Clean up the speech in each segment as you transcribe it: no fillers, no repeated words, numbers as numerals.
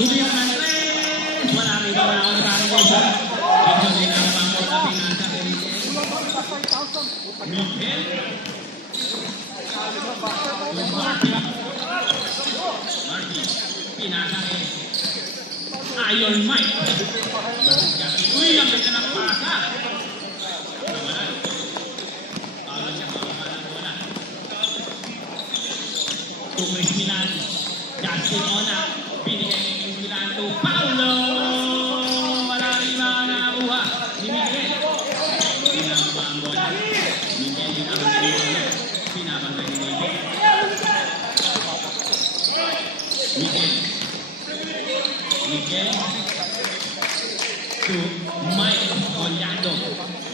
Tumira ng 3. Wala rin ba na ako ni Barry Jason. Jason din ang nabang bola. Pinasa kay Miguel. Marty. Pinasa kay Iron Mike. Uy, ang ganda ng pasa. Nawalan. Tawag siya makawalan bola. To Chris Milan. Justin Ona. Binigay ni Chris Milan to Paulo. Wala rin ba nakakuha ni Miguel. Pinababa ang bola. Miguel din ang bola. Pinabantay ni Miguel. Miguel to Mike Collado.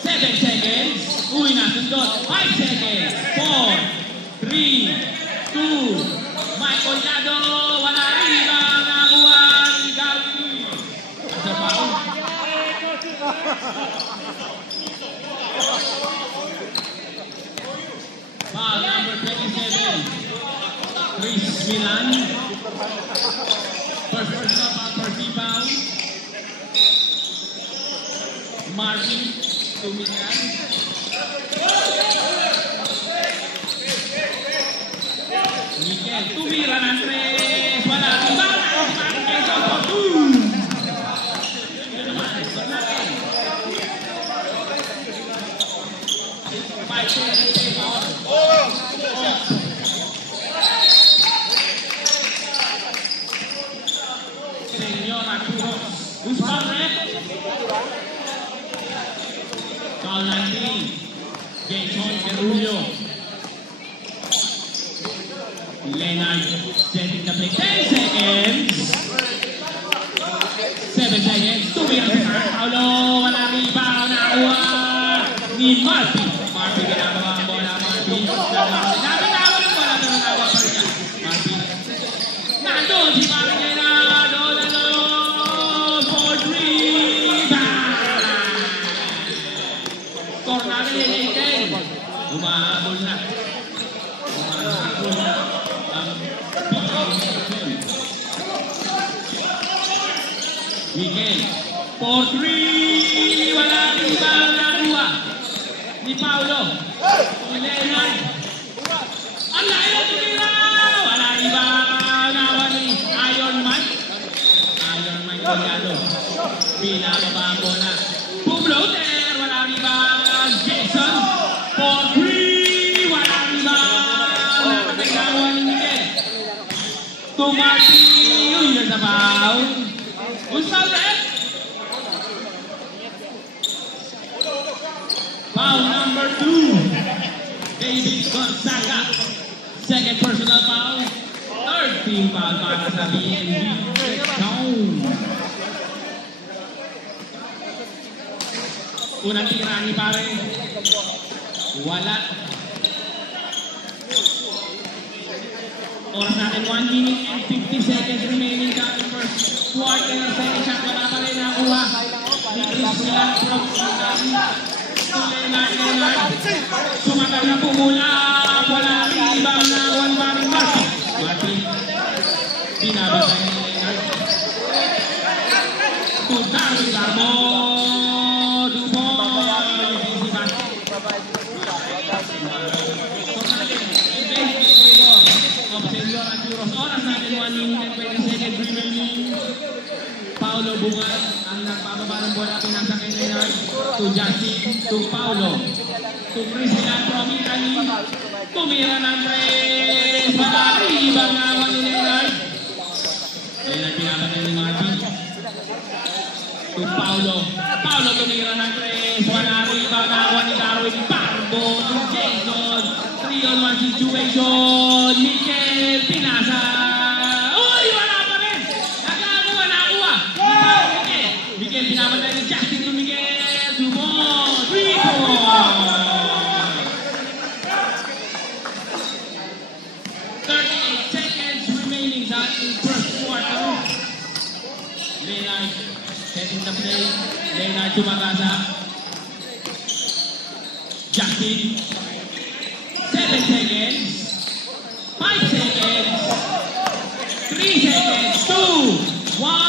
7 seconds. Uy, nasundot. 5 seconds. 4, 3, 2. Mike Collado. Wala rin ba nakakuha ni Gary. Sa foul. Foul number 27. Chris Milan. First personal foul for T-Foul. Marvin to Milan. Miguel, tumira ng 3. Wala rin ba? Who's foul, ref? Foul 19. Jason Gerulio. Leonard setting the play. 10 seconds. 7 seconds. Tumira si Paulo. Wala rin ba nakakuha ni Marty. Marty ginagawa ang bola. Marty. Nabitawa ng bola. Nabitawa pa rin niya. Marty. Nandun si Marty. Umahabol na. Umahabol na ang Miguel. 4-3. Wala rin ba ang nakuha ni Paulo. Si Leonard. Ang layo na tumira. Wala rin ba nakuha ni Iron Mike. Iron Mike Collado. Pinababa ang bola. Pumloader. Wala rin ba Jason. 4-3. Wala rin ba nakakagawa ni Miguel. To Marty. Yun na sa foul. Who's foul red? Foul number 2. David Gonzaga. Second personal foul. Third team foul para sa BNB. Unang tira ni pare. Wala. Oras natin 1 minute and 50 seconds remaining sa first quarter. Second shot, wala pa rin nakuha. Chris Milan from Leonard. Sumagal na pumula. Wala rin ibang nakuha pa rin Marty. Marty. Pinabasay ni Leonard. Tutang si Garbo. Oras natin 1 minute and 20 seconds remaining. Paulo Bungan ang nagpababa ng bola. Pinasa kay Leonard. To Justin. To Paulo. To Chris Milan from Italy. Tumira ng 3. Marami ibang nawa ni Leonard. Leonard pinapatay ni Martin. To Paulo. Paulo tumira ng 3. Marami ibang nawa ni Darwin Pardo. To Jason. 3-on-1 situation. Miguel pinasa. Uy! Wala pa rin! Nagagawa, nakuha! Miguel pinapatay ni Justin to Miguel. Dumont! 38 seconds remaining sa first quarter. Leonard setting the play. Leonard sumakasa. Justin. 7 seconds. 5 seconds. 3 seconds. 2, 1.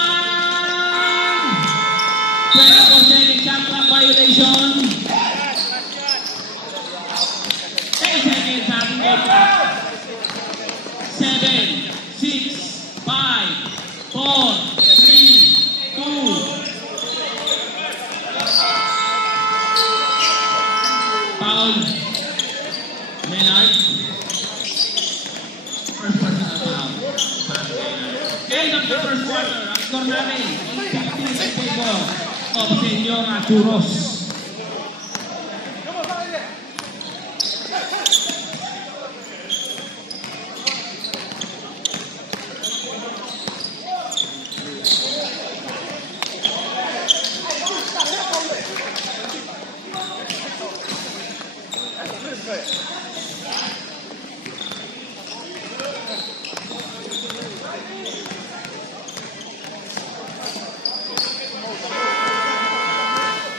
delay. 8-15 in favor of Senora Churros.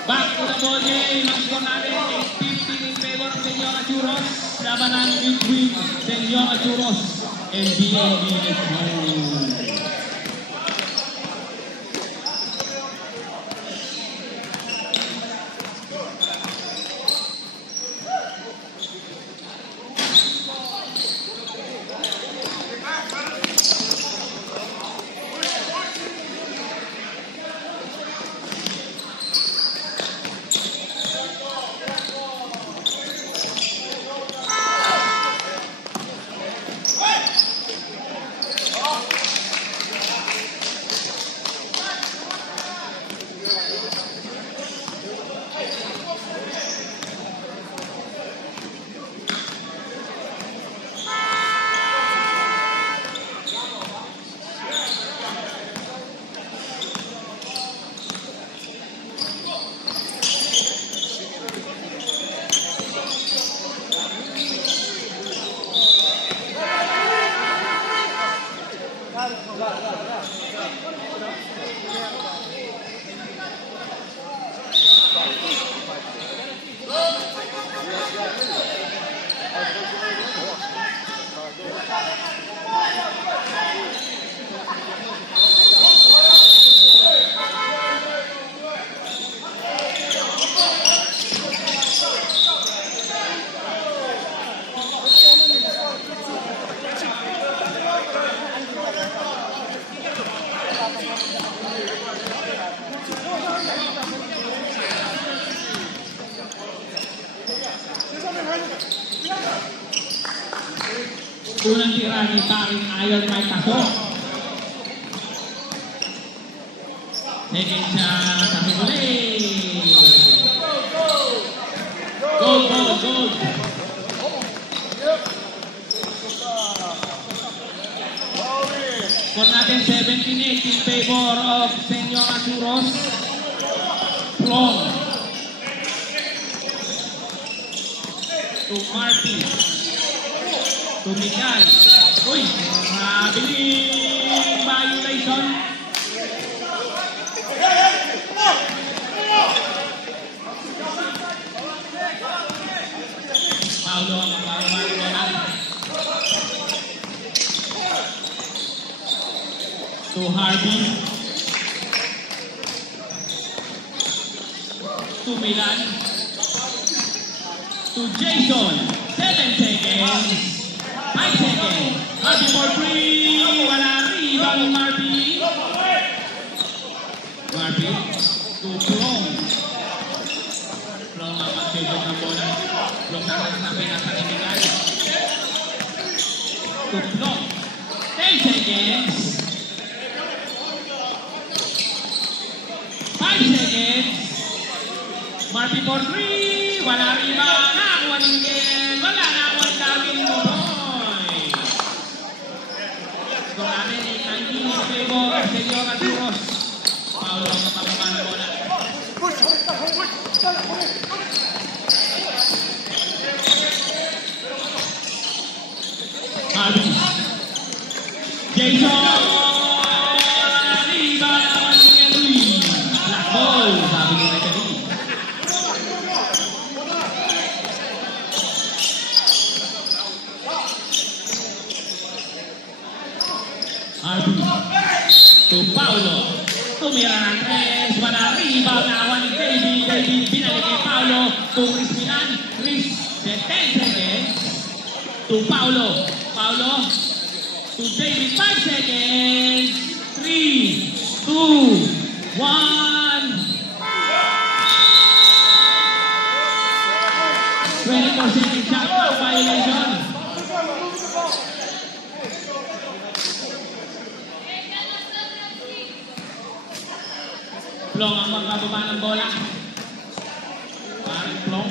Back to the ball game. Ang score natin 8-15 in favor of Senora Churros. Labanan between Senora Churros and BNB Netball. Unang tira ni Paring Ayon may pasok. Second shot sa huli. Goal, goal, goal. Score natin 17-8 in favor of Senora Churros. Plong. To Marty. Tumigal. Uy, mabiling violation. Paulo ang mababalik. To Harvey. To Milan. To Jason. 7 seconds. 5 seconds. Marby for 3. Wala rebound ni Marby. Marby to Plong. Plong ang mag-schedule ng bola. Plong na nagsabi na sa kinigal. To Plong. 10 seconds. 5 seconds. Marby for 3. Wala rebound. Nakakuha ng game. Wala na ako ang daming mo. Senora Churros. Paulo ang mapapaba ng bola. Harvey. Jason! Riba naman si Kelly. Black ball, sabi ni Kelly. Harvey. To Paulo. Tumira ng 3. Wala rebound na awan ni David. David binalik kay Paulo. To Chris Milan. Chris 10 seconds. To Paulo. Paulo. To David 5 seconds. 3, 2, 1. 24 seconds shot clock violation. Plong ang magbababa ng bola. Paring Plong.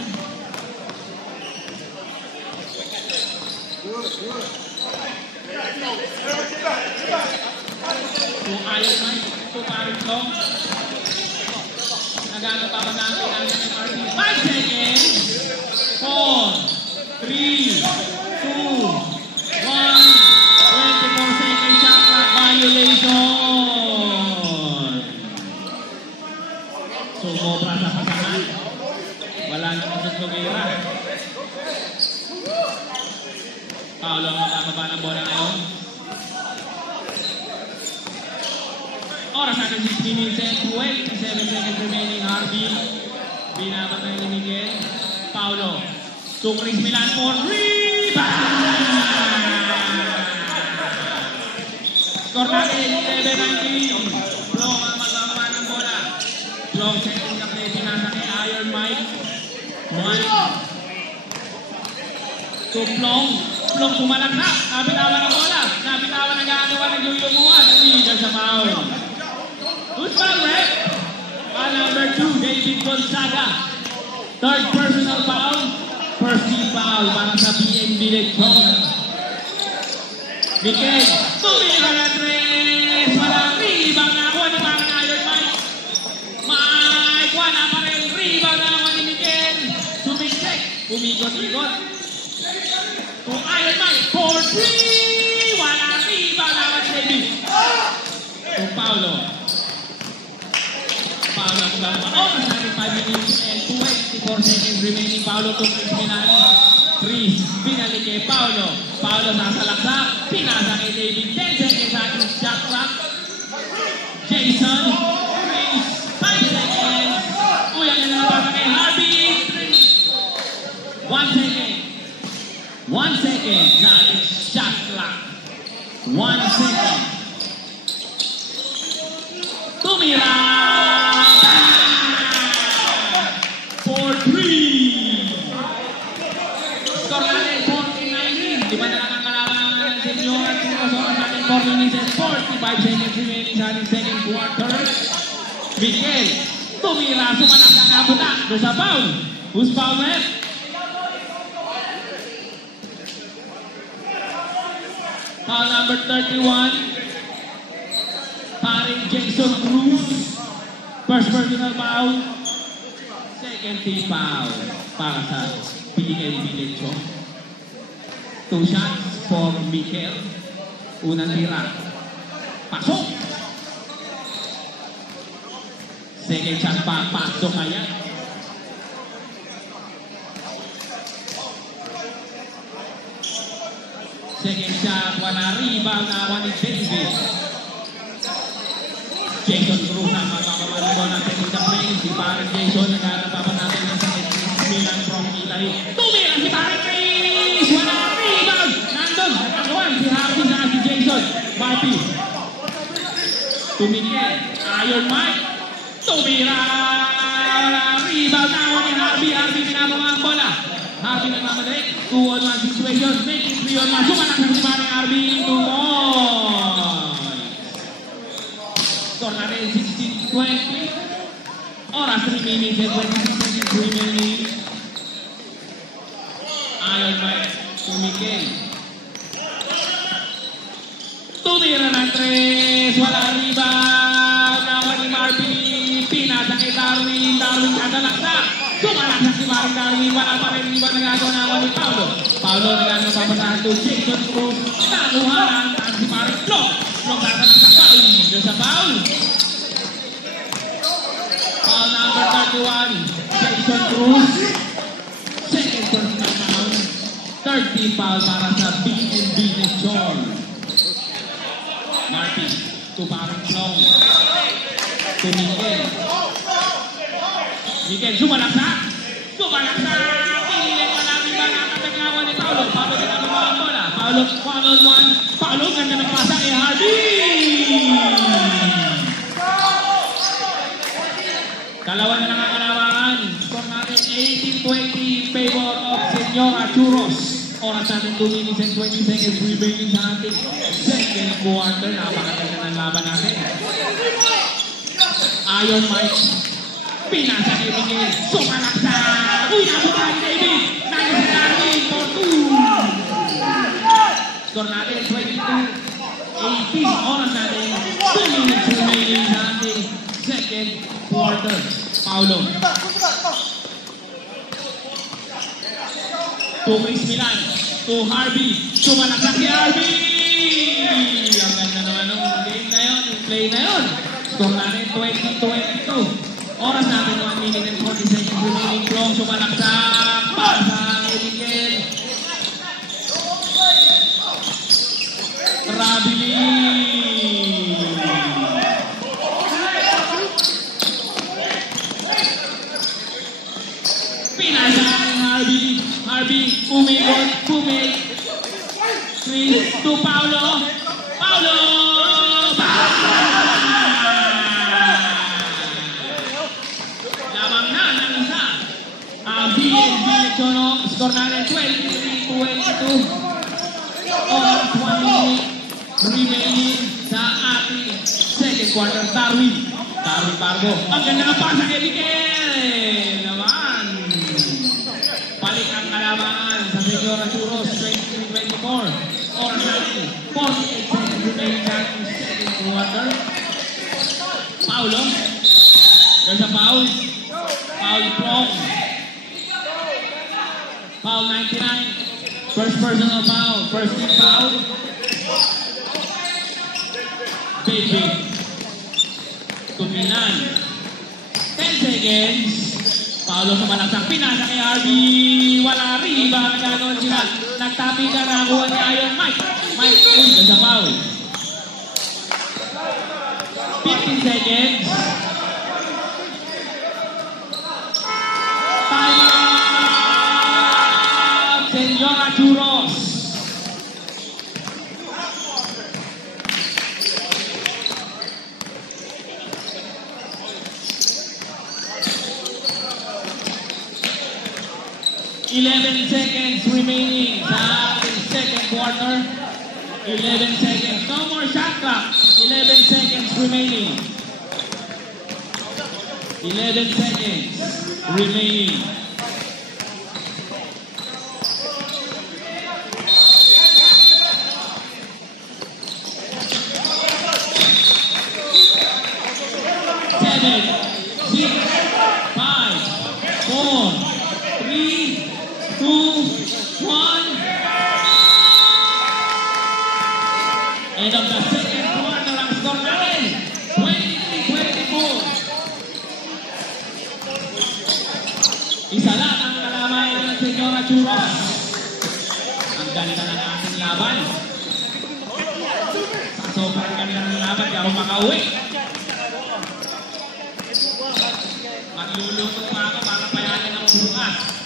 Kung ayaw man, ito paring Plong. Nagano pa namin ang MRT. 5 seconds. 4, 3, 2, 1. 24 seconds shot clock violation. Sumobra sa pasahan. Wala naman sa Tugera. Paulo ang makababa ng bola ngayon. Oras natin 6 minutes and 27 seconds remaining. Harvey. Binabatay ni Miguel. Paulo. To Chris Milan for rebound! Score natin 11-19. Plong ang magbababa ng bola. Plong second na play. Pinasa kay Iron Mike. Mike. To Plong. Plong pumalagsak. Nabitawan ng bola. Nabitawan ng gagawa ng Julio Buwan. Hindi sa foul. Who's foul, right? Foul number 2, David Gonzaga. Third personal foul. First team foul para sa BNB Lechon. Miguel, tumira na 3. Walang rebound na ako ni parang Iron Mike. Mike, wala pa rin rebound na ako ni Miguel. Sumiksik, umikot-ikot. Kung Iron Mike, 4-3. Walang rebound na ako ni David. Kung Paulo. Paulo ang gagawa. Oras natin 5 minutes and 24 seconds remaining. Paulo to Chris Milan. Chris, binalik kay Paulo. Paulo nasalaksak. Pinasa kay David. 10 seconds sa ating shot clock. Jason. Chris. 5 seconds. Uyang na napasa kay Harvey. 1 second. 1 second sa ating shot clock. 1 second. Tumira! 4-3! Score natin, 14-19. Di ba na lang ang kalaban sa inyo at oras natin 4 minutes and 45 seconds remaining sa ating second quarter. Miguel, tumira, sumanak ang nabuta. Doon sa foul. Who's foul left? Foul number 31. Paring Jason Cruz. First personal foul. Second team foul para sa BNB Lechon. 2 shots for Mikel. Unang tira. Pasok! Second shot pa. Pasok kaya. Second shot. Wala rebound na ako ni David. Jason Cruz ang magkakaman mo ng second play. Si Parang Jason nagkakapapan natin ng second Milan from Italy. Tumira si Parang Chris! Wala rebound! Nandun! Nakakuan si Harvey na si Jason. Marty. Tumigil. Iron Mike. Tumira! Wala rebound na ako ni Harvey. Harvey pinamang ang bola. Harvey nagmamadali. 2-on-1 situation. Make it 3-on-1. Sumanak na si Parang Harvey. 2 points. Score natin 16-20. Oras 3 minutes and 26 seconds remaining. Iron Mike. Tumigil. Tumira ng 3. Wala rebound. Nawan ni Marby. Pinasa kay Darwin. Darwin katalaksak. Sumalaksak si Marby Darwin. Wala pa rin rebound na gagawa nawan ni Paulo. Paulo nagano papasahan to Jason Cruz. Nakuhanan ang si Marby. Plong. Plong katalaksak. Foul. Doon sa foul. Foul number 31. Jason Cruz. Second personal foul. Third team foul para sa BNB Lechon. Marty, to Parang Plong. To Miguel. Miguel, sumalaksak. Sumalaksak. Pinilit pa namin ba nakataglawan ni Paulo. Paulo din ang mga bola. Paulo, 1-on-1. Paulo, ganda ng pasa kay Hardy. Dalawa na nakakalawan. Score natin 18-20 in favor of Senora Churros. Oras natin 2 minutes and 20 seconds remaining sa ating second quarter. Napakaganda ng laban natin. Iron Mike. Pinasa kay Miguel. Sumalaksak. Uy, nabutan ni David. Naging si Darwin for 2. Score natin, 22-18. Oras natin, 2 minutes remaining sa ating second quarter. Paulo. To Chris Milan. To Harvey. Sumalaksak si Harvey. Ang ganda naman ng game na yun, yung play na yun. Score natin, 20-22. Oras natin, 1 minute and 40 seconds remaining. Plong sumalaksak para sa Miguel. Rabili. Pinasa ng Harvey. Harvey, umikot, Chris to Paulo. Paulo! Lamang na ng isa. Score natin 23-22. Oras 1 minute remaining sa ating second quarter. Darwin Barbo. Ang ganda ng pasa kay Miguel. Naman. Balik ang kalamangan sa Señora Churros 23-24. Oras natin 48 seconds remaining sa ating second quarter. Paulo. There's a foul. Foul Plong. Foul 99. First personal foul. First team foul. Baby. Tumilan. 10 seconds. Paulo sumalaksak. Pinasa kay Harvey. Wala rebound. Ganon sila. Nagtabi ka na kuha ni Iron Mike. Uy, there's a foul. 15 seconds. Time out! Señora Churros. Seconds remaining sa second quarter. 11 seconds. No more shot clock. 11 seconds remaining. 11 seconds remaining. Seven, 6, 5, 4, 3, 2, 1. End of the second quarter. Ang score natin, 23-24. Isa lang ang kalamay ng Señora Churros. Ang ganda ng ating laban. Sa sobrang ganda ng laban, di ako makauwi. Magluluto pa ako para payanin ang bukas.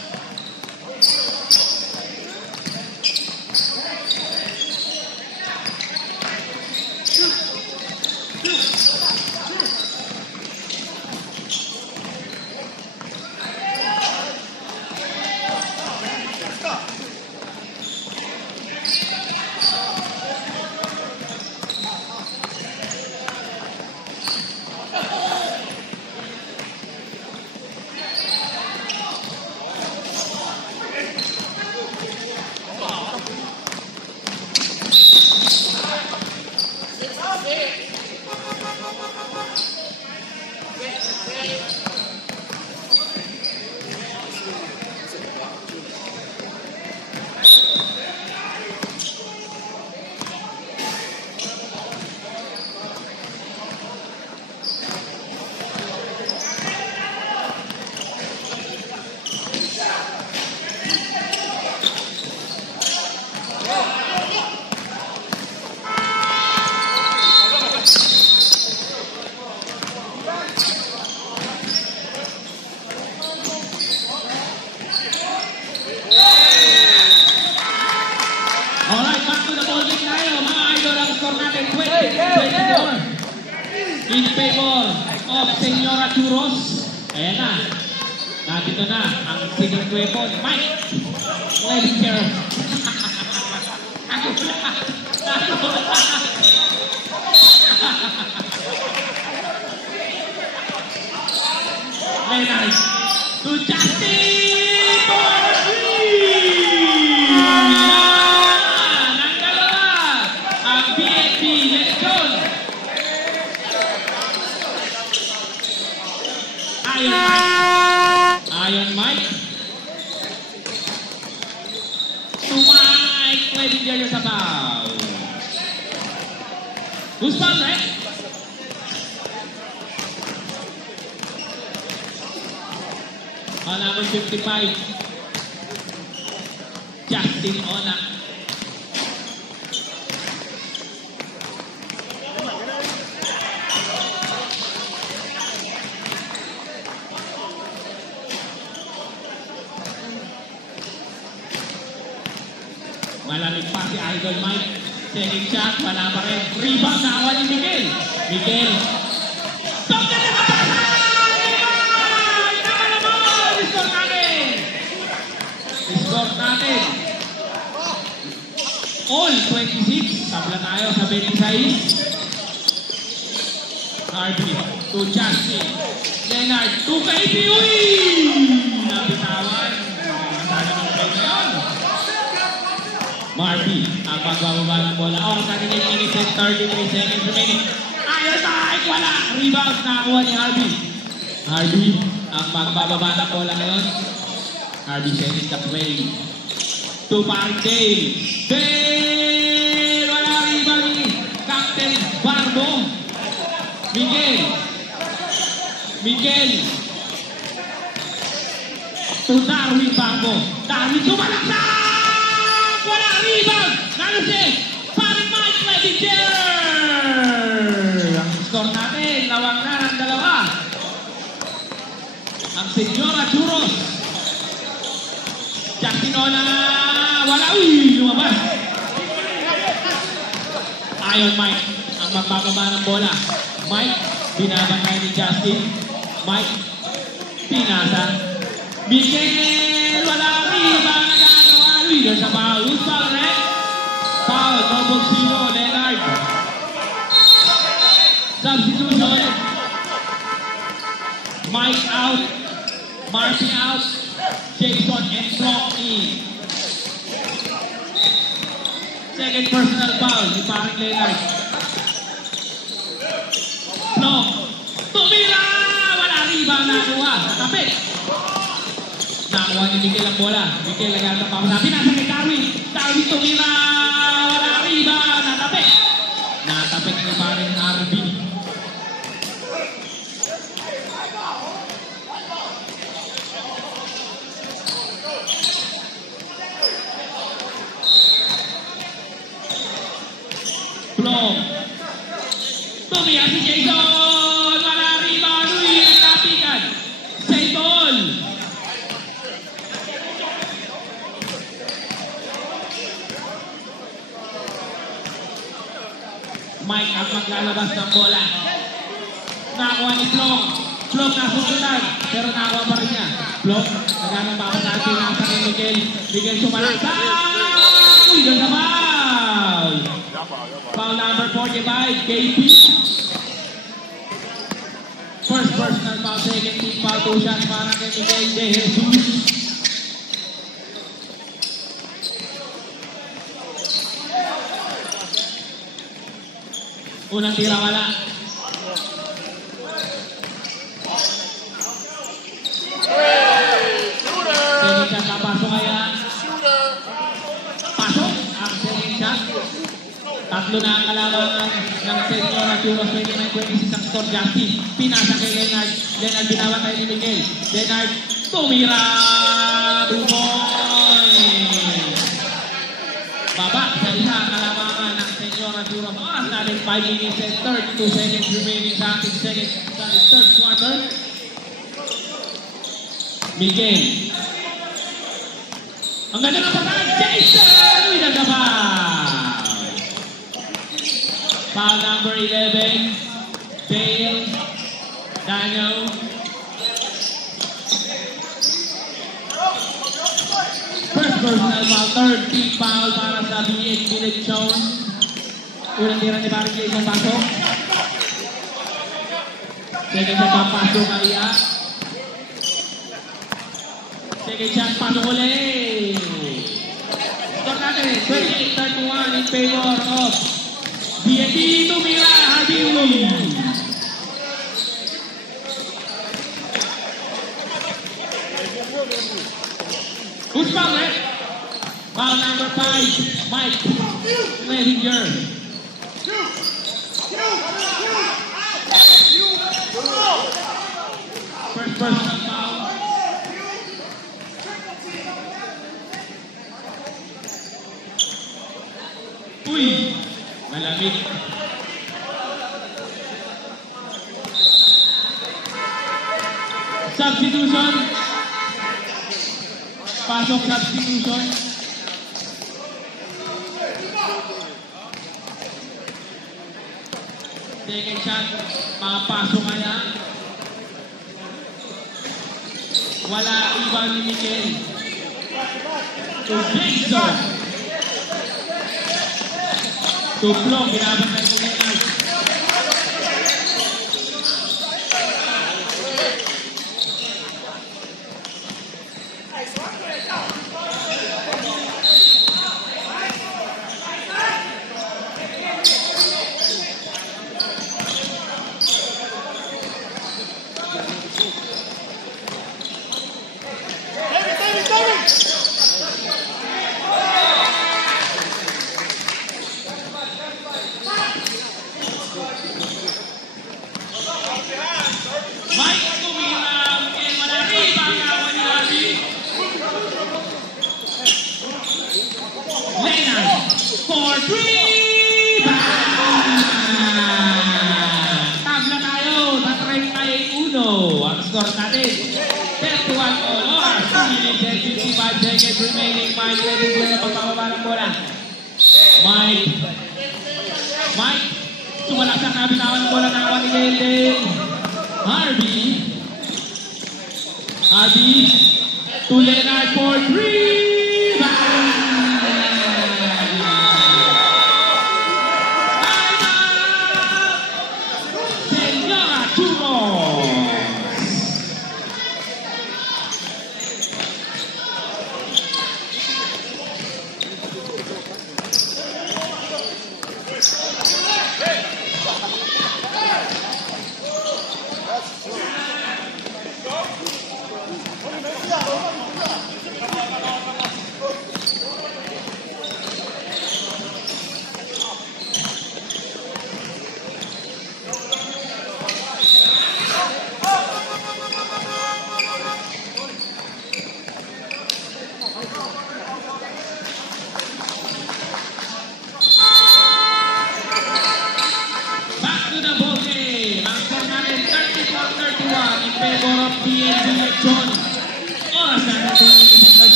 In favor of Señora Churros. Ayan na. Nandito na ang secret weapon. Mike! Webster. Leonard. To Justin for the three! Ang dalawa. Ang BNB Lechon. Ayon Mike. To Mike. Pwede dyan sa foul. Who's foul, right? Number 55, Justin Ona. Malamig pa si Idol Mike. Second shot, wala pa rin. Rebound na awan ni Miguel. Miguel. Stop na na! Score natin. All 26. Tabla tayo sa 26. Harvey to Justin. Leonard to KP. Uy! Napitawan. Masana ng play na yun. Marby ang pagbababa ng bola. Oras natin 8 minutes and 33 seconds remaining. Ayaw tayo! Wala! Rebound nakakuha ni Harvey. Harvey ang pagbababa ng bola ngayon. Harvey sending the play to Dale. Dale! Wala rebound ni Captain Barbo. Miguel to Darwin Barbo. Darwin sumalaksak! Wala rebound! Nalo si Paring Mike Ledinger! Ang score natin, lawang na ng dalawa. Ang Senyora Churros. Justin Ona, wala, uy, lumabas. Ayon Mike, ang magbababa ng bola. Mike, binabangay ni Justin. Mike, pinasa. Miguel, wala, rebound, nagagawa. Uy, there's a foul. Who's foul, right? Foul, double zero, Leonard. Substitution. Mike out. Marcy out. Jason and Flong in. Second personal foul ni Paring Leonard. Flong. Tumira! Wala rebound nakuha. Natapit. Nakuha ni Miguel ang bola. Miguel nagkata pa. Pinasa kay Darwin. Darwin tumira! Wala rebound. Natapit. Natapit ni Paring Arby. Tumira si Jason! Wala rebound! Uy, nagtapikan! Save ball! Mike ang maglalabas ng bola. Nakakuha ni Flong. Flong nasusundan, pero nakakuha pa rin niya. Flong, nagano pa ako sa atin. Nasa kay Miguel. Miguel sumalaksak! Uy, doon na foul! Foul number 45, KP. First personal foul, second team foul, 2 shots para kay Miguel De Jesus. Unang tira wala. Second shot kapasok kaya. Pasok ang second shot. Tatlo na ang kalamangan ng Senyora Churros 29-26 ang score. Justin, pinasa kay Leonard. Leonard binawa tayo ni Miguel. Leonard, tumira! 2 points! Baba sa isa ang kalamangan ng Senyora Churros. Oras natin 5 minutes and 32 seconds remaining sa ating third quarter. Miguel. Ang ganda ng patahan, Jason! Uy, nagkabal! Foul number 11, Dale, Daniel. First personal foul, third team foul para sa BNB Lechon. Unang tira ni Paring Jason pasok. Second sa papasok kaya. Second shot, pasok ulit. Score natin, 28-31 in favor of BNB. Tumira, Harvey. Who's foul, eh? Foul number 5, Mike Ledinger. First personal foul. Uy, malamig. Substitution. Pasok substitution. Second shot, makapasok kaya. Wala iba ni Miguel. To Jason. To Plong, binabantay ko ngayon. Score natin. 31 all or 3 minutes and 55 seconds remaining. Mike Ledinger na pagpapaba ng bola. Mike. Sumala sa kabitawan ng bola ng awan ni Gayle. Harvey. To Leonard for 3.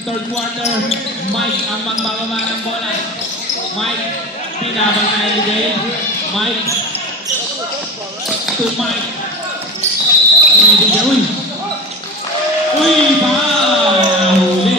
Third quarter, Mike ang magbababa ng bola. Mike, pinabang na ni Dale. Mike, to Mike. Uy, nahuli.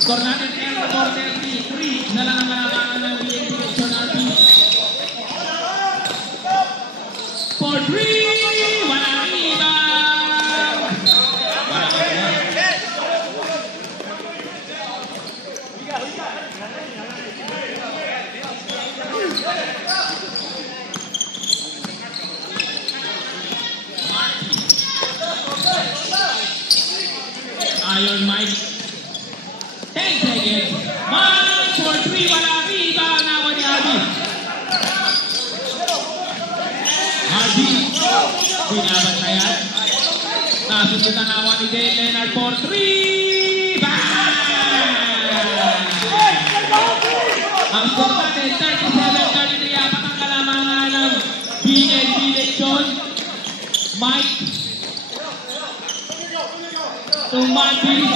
Score natin L for 33. Na lang ang malalangan ng BNB Lechon RP. For 3! Walang iba! Walang iba. Iron Mike. 10 seconds. Mike for 3. Walang iba. Nawa ni Harvey. Binabantayan. Nasusot ang awa ni Dale Leonard for 3. Ang score natin 37-33. Apat ang kalamangan ng BNB Lechon. Mike to Marty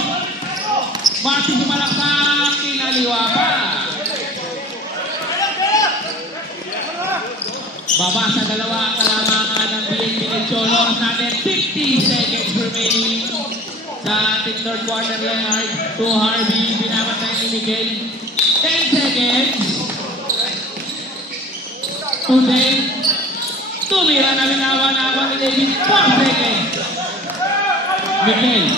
sumalaksak, kinaliwa pa. Baba sa dalawa ang kalamangan ng PNP Lechonos natin. 50 seconds remaining sa ating third quarter. Leonard to Harvey. Binabatay ni Miguel. 10 seconds. Today. Tumira na binawa ni David. 4 seconds. Miguel.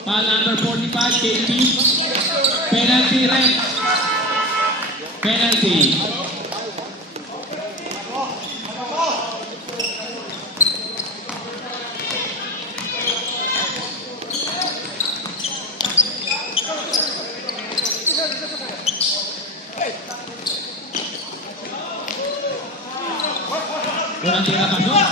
Foul number 45, KP. Penalty, red. Penalty. Kurang tira pasok.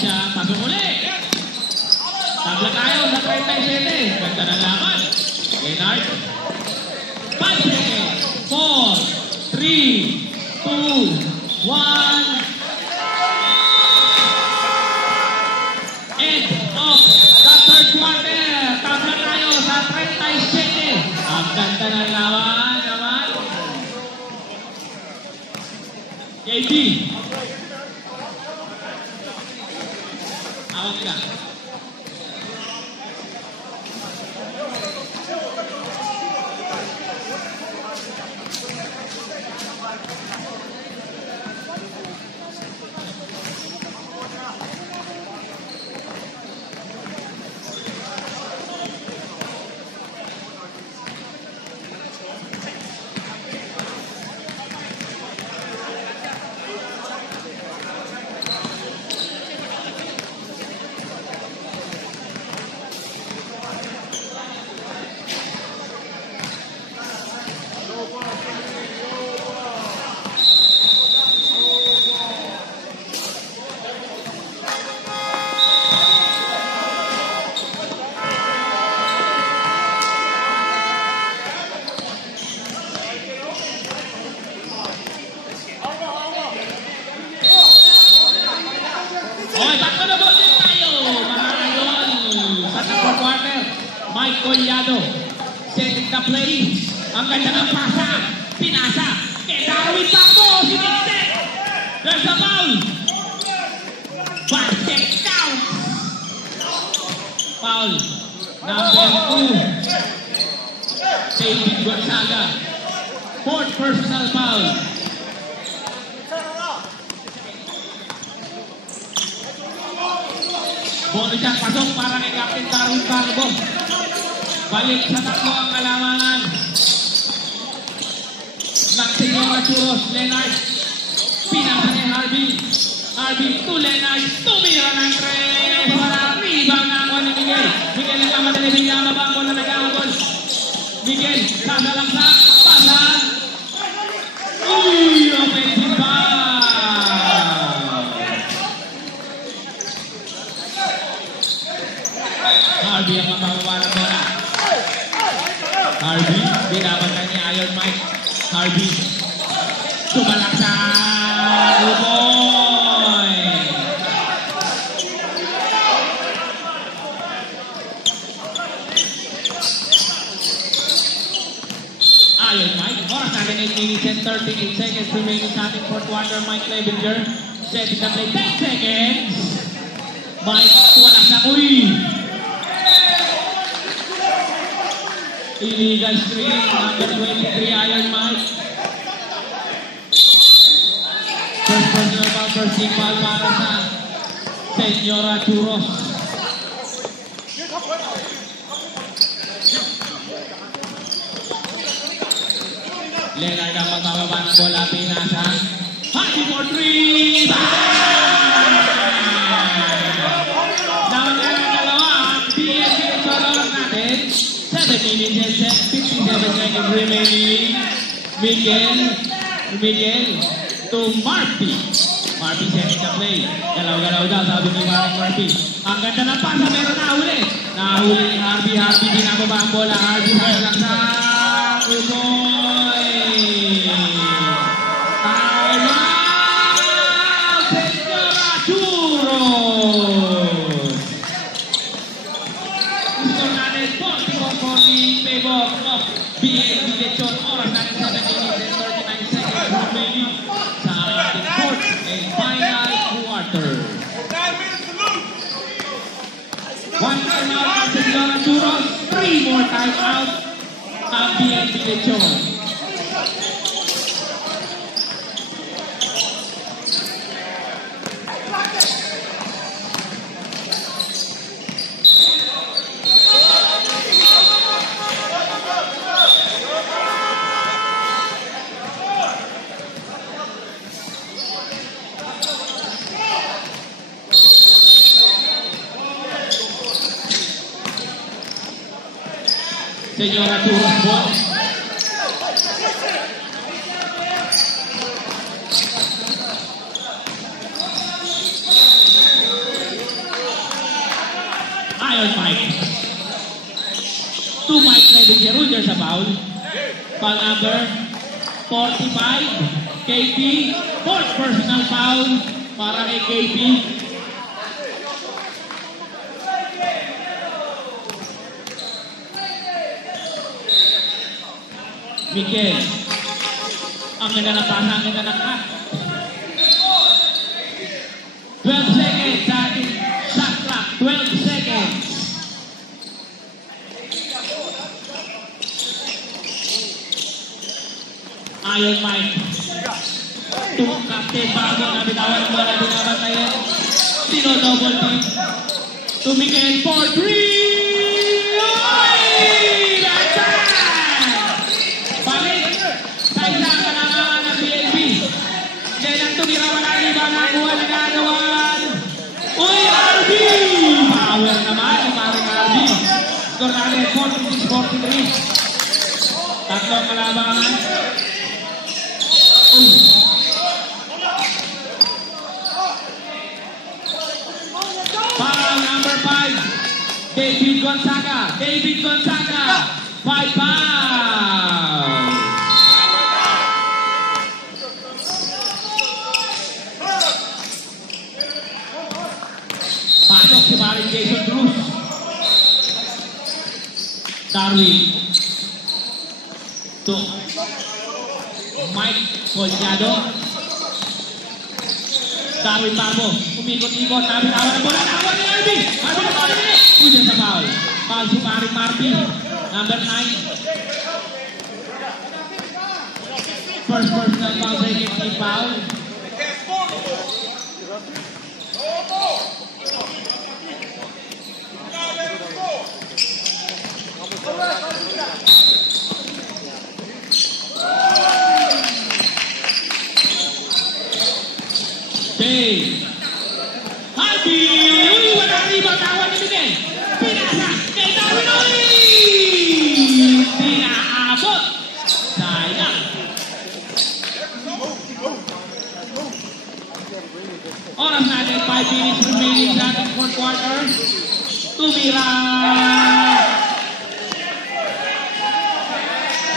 Siya, pasok ulit. Tabla tayo sa 37. Ganda na laman. Leonard. 5 seconds. 4, 3, 2, 1. End of the third quarter. Tabla tayo sa 37. Ang ganda na laman naman. KD. Awak kita. Mike Collado setting the play. Ang ganda ng pasa. Pinasa. Kay Darwin Paco. Sinikset. There's a foul. Basket down. Foul. Number 2. David Gonzaga. 4th personal foul. Bonus shot pasok para kay Captain Darwin Paco. Balik sa tatlo ang kalamangan ng Señora Churros. Leonard. Pinasa ni Harvey. Harvey to Leonard. Tumira ng 3. Para rebound na ako ni Miguel. Miguel ang laman na nilin niya. Mabang ko na nag-aagol. Miguel. Kasa lang sa pasa. Uy! Offensive foul. Harvey ang mabababa ng bola. Harvey, binabantan ni Iron Mike. Harvey, tumalak sa Uboy. Iron Mike, oras natin 8 minutes and 38 seconds remaining sa ating fourth quarter. Mike Levinger, setting the play. 10 seconds. Mike, tumalak sa illegal screen, number 23, Iron Mike. First personal foul, first team foul para sa Señora Churros. Leonard ang magbababa ng bola, pinasa. Harvey for 3! Naman na ng dalawa, ang PNP Lechonos natin. 7 minutes and 57 seconds remaining. Miguel to Marty. Marty setting the play. Galaw-galaw daw, sabi ni Marty. Ang ganda ng pasa, meron nahuli. Nahuli ni Harvey. Harvey binababa ang bola. Harvey lang sa Umoy. Time out! Senora Churros! Gusto natin 44-40 favor of BNB Lechon. Oras natin 7 minutes and 39 seconds remaining sa ating fourth and final quarter. 1 time out ang Senora Churros. 3 more time out ang BNB Lechon. Senora Churros ball. Iron Mike. 2 Mike na ibigay sa foul. Foul number 45. KP. 4th personal foul para kay KP. Miguel. Ang ganda na pasa, ang ganda na cut. 12 seconds sa ating shot clock. 12 seconds. Iron Mike. Captain bago na bitawan ng bola, binabantayan. Double team. To Miguel for 3. Power naman ni Maring Arby. Skor natin 46-43. Tatlong kalabangan. Foul number 5. David Gonzaga. 5 foul. Pasok si Maring Jason Cruz. Darwin. To Mike Collado. Darwin Barbo. Umikot-ikot. Nabitawan ang bola. Nakuha ni Arby. Arby na bola niya. Uy, sa foul. Foul si Maring Marty. Number 9. First personal foul sa team foul. Harvey! Wala ang rebound. Nakuha ni Miguel. Pinasa kay Darwin. Pinaabot. Sayang. Oras natin 5 minutes remaining sa ating fourth quarter. Tumira.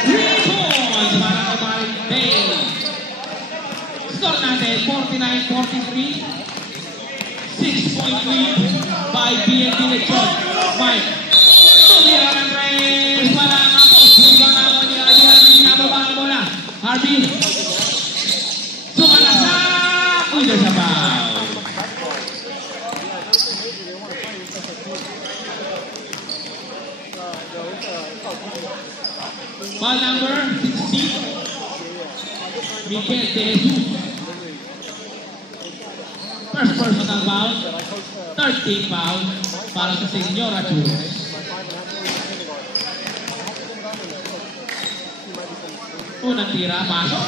3 points para kay Maring Dale. Score natin 49-43. 6-point lead by BNB Lechon. Mike. Tumira ng tres. Wala nga po. Rebound ako ni Harvey. Harvey binababa ang bola. Harvey. Sumalasak. Uy, sa foul. Foul number 16. Miguel De Jesus. First personal foul. 13 foul para sa Senora Churros. Unang tira, pasok.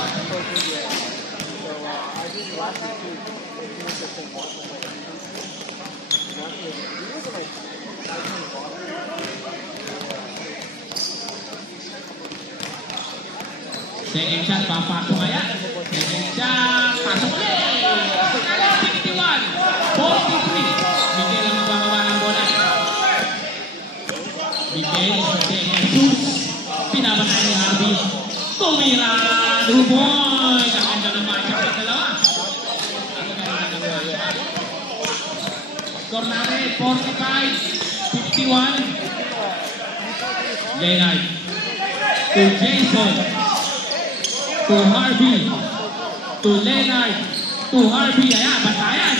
Second shot, papasok kaya. Second shot, pasok ulit. 51-43. Miguel ang mabababa ng bola. Miguel, Jesus. Pinabanay ni Harvey. Tumira, Duboy. Nakanda ng matchup ng dalawa. Score natin, 45-51. Leonard. To Jason. To Harvey. To Leonard. To Harvey. Ayan, bantayan.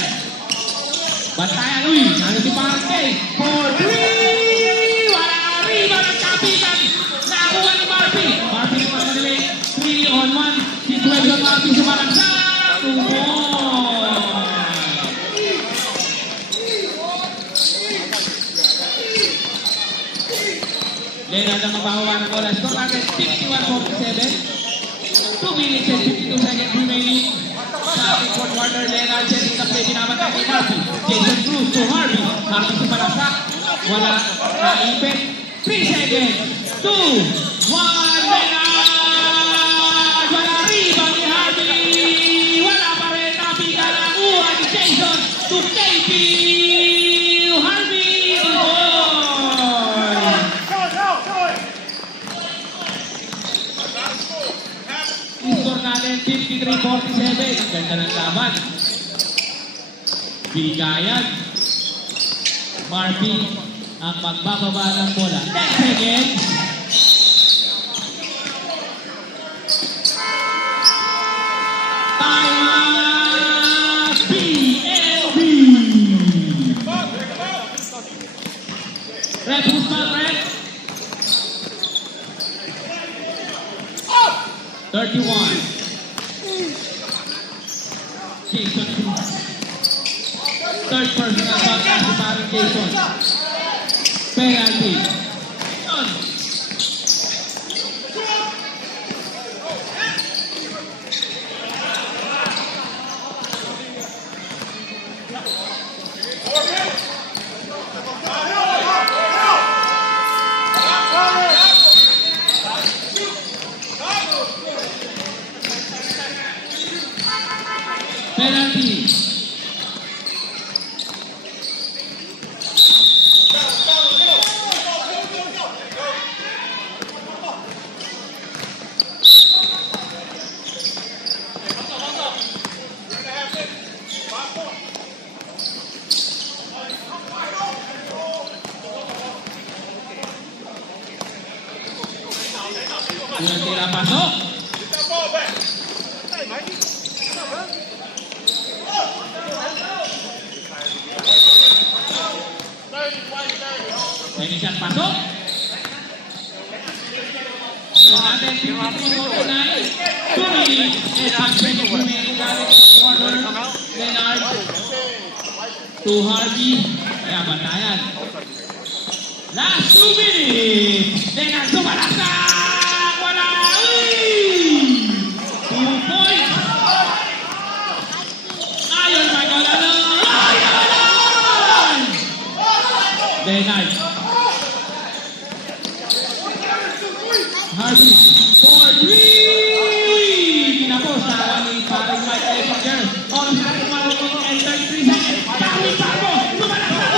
Bantayan, uy. Nalo si Parque. For 3. Wala riba ng kapitan. Nakuha ni Marvin. Marvin ang pagkadilig. 3-on-1. Si Duello Marvin sumalagsa. 2 points. Leonard ang mabawa ng bola. Score natin 51-47. 2 minutes and 52 seconds remaining. Sa ating fourth quarter, Leonard setting the play. Binabantay kay Harvey. Jason Cruz to Harvey. Harvey si Palaksak. Wala naipit. 3 seconds. 2, 1, Leonard! Wala rebound ni Harvey. Wala pa rin. Napiga na kuha ni Jason to KP. Harvey! Score natin 53-47. Ang ganda ng laban. Bigayan. Marvin ang magbababa ng bola. 10 seconds. Time PLB. Red, who's not red? 31. Jason Cruz. Third personal foul si parang Jason. Penalty. On. Penalty. Unang tira pasok. Second shot pasok. So natin 53-49. 2 minutes and 5 seconds remaining galing corner. Leonard to Harvey. Kaya bantayan. Last 2 minutes. Leonard sumalaksak. Wala. 2 points. Ayon pa ikaw na. Ayon! Leonard. Harvey for 3! Tinapos na ni parang Mike Epinger. On sa remaining and 33 seconds. Kami Parco! Sumalaksak!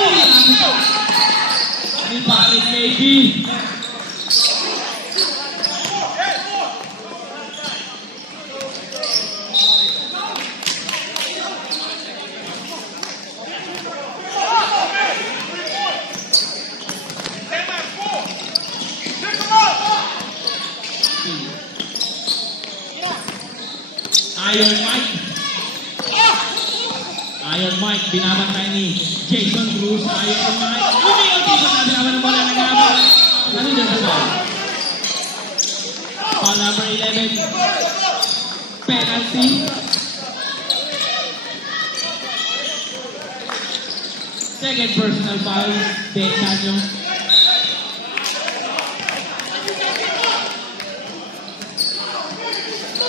Ni parang KB. Iron Mike, binabantay ni Jason Cruz. Iron Mike, umiinti sa binaban ng bola ng gabal. Ano dyan sa ball? Foul number 11. Penalty. Second personal foul. Desanyo.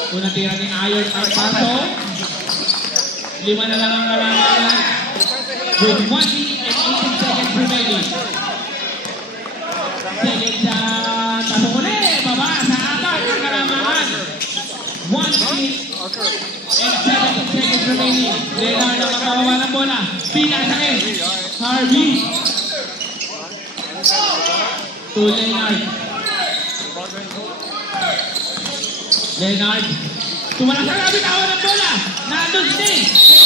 Unang tira ni Iron Mike paso. 5 na lang ang kailangan with 1 minute and 18 seconds remaining. Second shot. Pasok ulit. Baba sa apat ang kalamangan. minute and 7 seconds remaining. Leonard ang makababa ng bola. Pinasakit. Harvey. To Leonard. Leonard. Tumalak sa bitawan ng bola. Nandun din.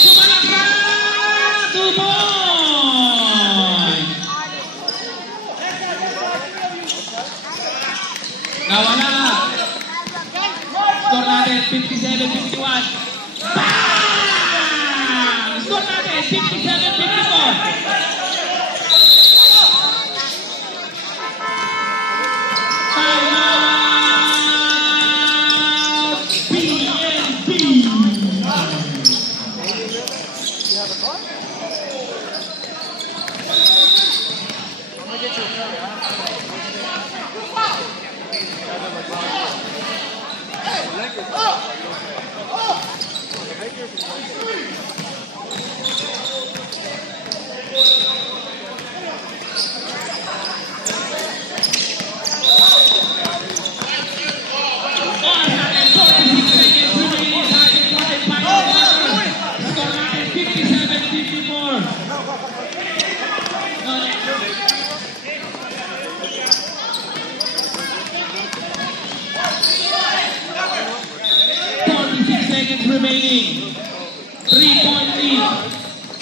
Tumalak sa 2 point. Nawala. Score natin 57-51. Bang! Score natin 57-54. Remaining. 3-point lead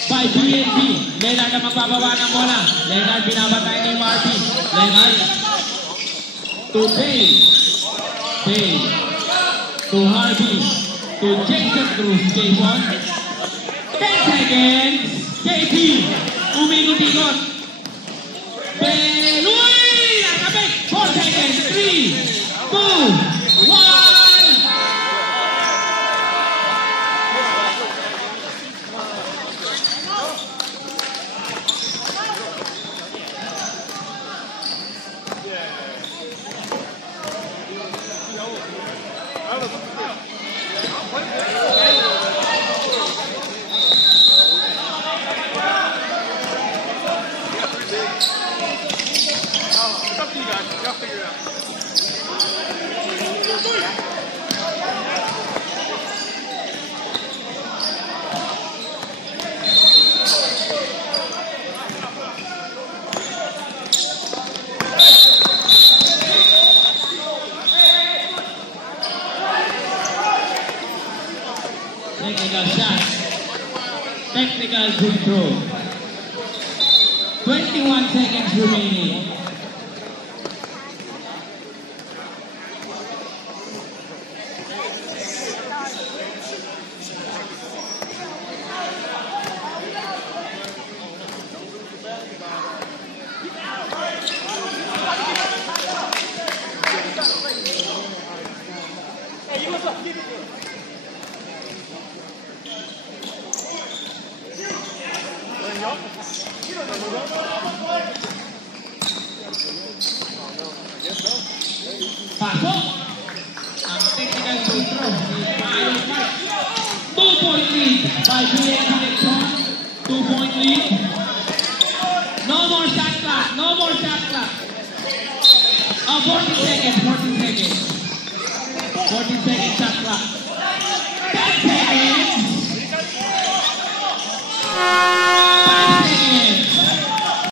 by BNB. Leonard ang magpapaba ng bola. Leonard binabatay ni Marty. Leonard to Dave. Dave to Harvey. To Jason Cruz. Jason. 10 seconds. KP. Umikot-ikot. Beluy! Nakabit. 4 seconds. 3, 2, 1. Technical shot. Technical free throw. 21 seconds remaining. Pasok ang technical free throw ni Paolo Mark. 2-point lead by BNB Lechon. 2-point lead. No more shot clock. No more shot clock. 40 seconds. 40 seconds.